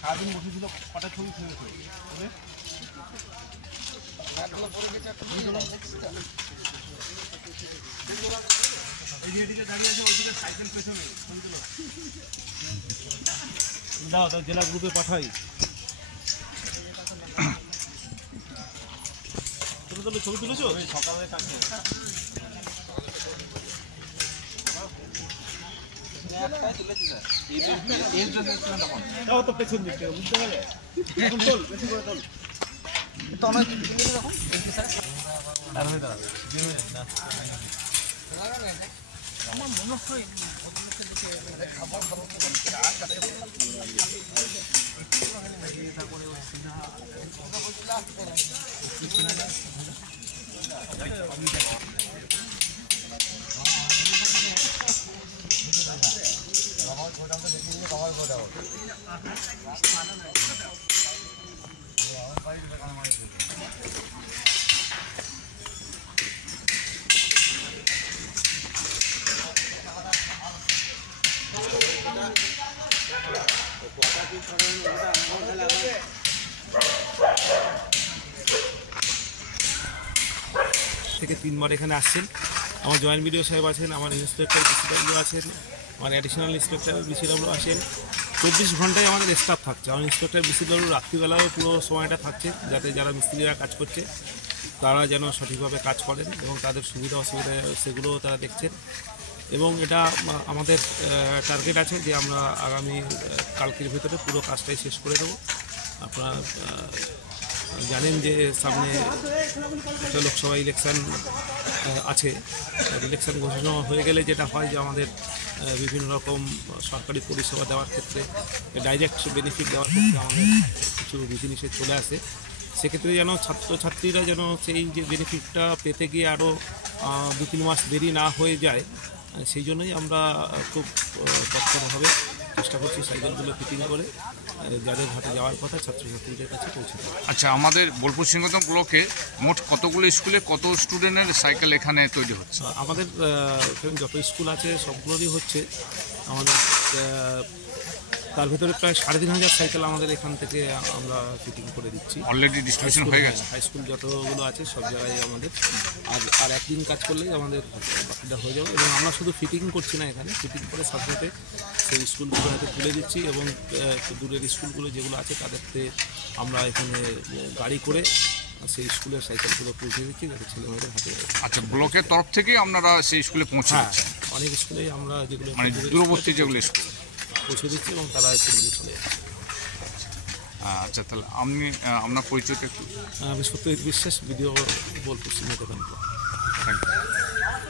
সারাদিন বসেছিল কটা ছবি ছেড়েছে এই যেদিকে দাঁড়িয়ে আছে ওইদিকে সাইকেল পেছনে দাও তাও জেলা গ্রুপে পাঠাই তুমি ছবি তুলেছো সকালে কাছে তাও তো পেছন দিকে বুঝতে পারলে এখন চল বেশি করে চল তো অনেক দেখুন আর হয়ে দাঁড়াবে আমার মনে হয় খাবার থেকে 3 বার এখানে আসছেন। আমার জয়েন্ট বিডিও সাহেব আছেন, আমার ইন্সপেক্টর বিসিডব্লিউ আছেন, আমার অ্যাডিশনাল ইন্সপেক্টর বিসিডব্লিউ আছেন। 24 ঘন্টায় আমাদের স্টাফ থাকছে। আমার ইন্সপেক্টর বিসিডব্লিউ রাত্রিবেলাও পুরো সময়টা থাকছে, যাতে যারা মিস্ত্রিরা কাজ করছে তারা যেন সঠিকভাবে কাজ করেন এবং তাদের সুবিধা অসুবিধা সেগুলোও তারা দেখছেন। এবং এটা আমাদের টার্গেট আছে যে আমরা আগামী কালকের ভিতরে পুরো কাজটাই শেষ করে দেবো। আপনারা জানেন যে সামনে একটা লোকসভা ইলেকশান আছে। ইলেকশান ঘোষণা হয়ে গেলে যেটা হয় যে আমাদের বিভিন্ন রকম সরকারি পরিষেবা দেওয়ার ক্ষেত্রে ডাইরেক্ট বেনিফিট দেওয়ার ক্ষেত্রে আমাদের কিছু বিধিনিষেধ চলে আসে। সেক্ষেত্রে যেন ছাত্রছাত্রীরা যেন সেই যে বেনিফিটটা পেতে গিয়ে আরও 2-3 মাস দেরি না হয়ে যায়, সেই জন্যই আমরা খুব তৎপরভাবে চেষ্টা করছি সাইকেলগুলো ফিটিং করে যাদের হাতে যাওয়ার কথা ছাত্রছাত্রীদের কাছে পৌঁছে দেওয়া। আচ্ছা, আমাদের বোলপুর সিংহদম ব্লকে মোট কতগুলো স্কুলে কত স্টুডেন্টের সাইকেল এখানে তৈরি হচ্ছে? আমাদের যত স্কুল আছে সবগুলোরই হচ্ছে। আমাদের তার ভিতরে প্রায় 3,500 সাইকেল আমাদের এখান থেকে আমরা ফিটিং করে দিচ্ছি। অলরেডি ডিস্ট্রিবিউশন হয়ে গেছে। হাই স্কুল যতগুলো আছে সব জায়গায় আমাদের আর একদিন কাজ করলেই আমাদের বাকিটা হয়ে যাবে। এবং আমরা শুধু ফিটিং করছি না, এখানে ফিটিং করে সাথে সাথে সেই স্কুলগুলো হাতে তুলে দিচ্ছি এবং দূরের স্কুলগুলো যেগুলো আছে তাদেরকে আমরা এখানে গাড়ি করে সেই স্কুলের সাইকেলগুলো পৌঁছে দিচ্ছি যাতে ছেলেমেয়েদের হাতে যাবে। আচ্ছা, ব্লকের তরফ থেকেই আপনারা সেই স্কুলে পৌঁছে দিচ্ছেন? অনেক স্কুলেই আমরা যেগুলো মানে দূরবর্তী যেগুলো স্কুল পৌঁছে দিচ্ছি এবং তারা এসে নিয়ে চলে যাচ্ছে। আচ্ছা, তাহলে আপনি আপনার পরিচয়টা একটু? আমি সত্যজিৎ বিশ্বাস, ভিডিও বোলপুর সিংহদম।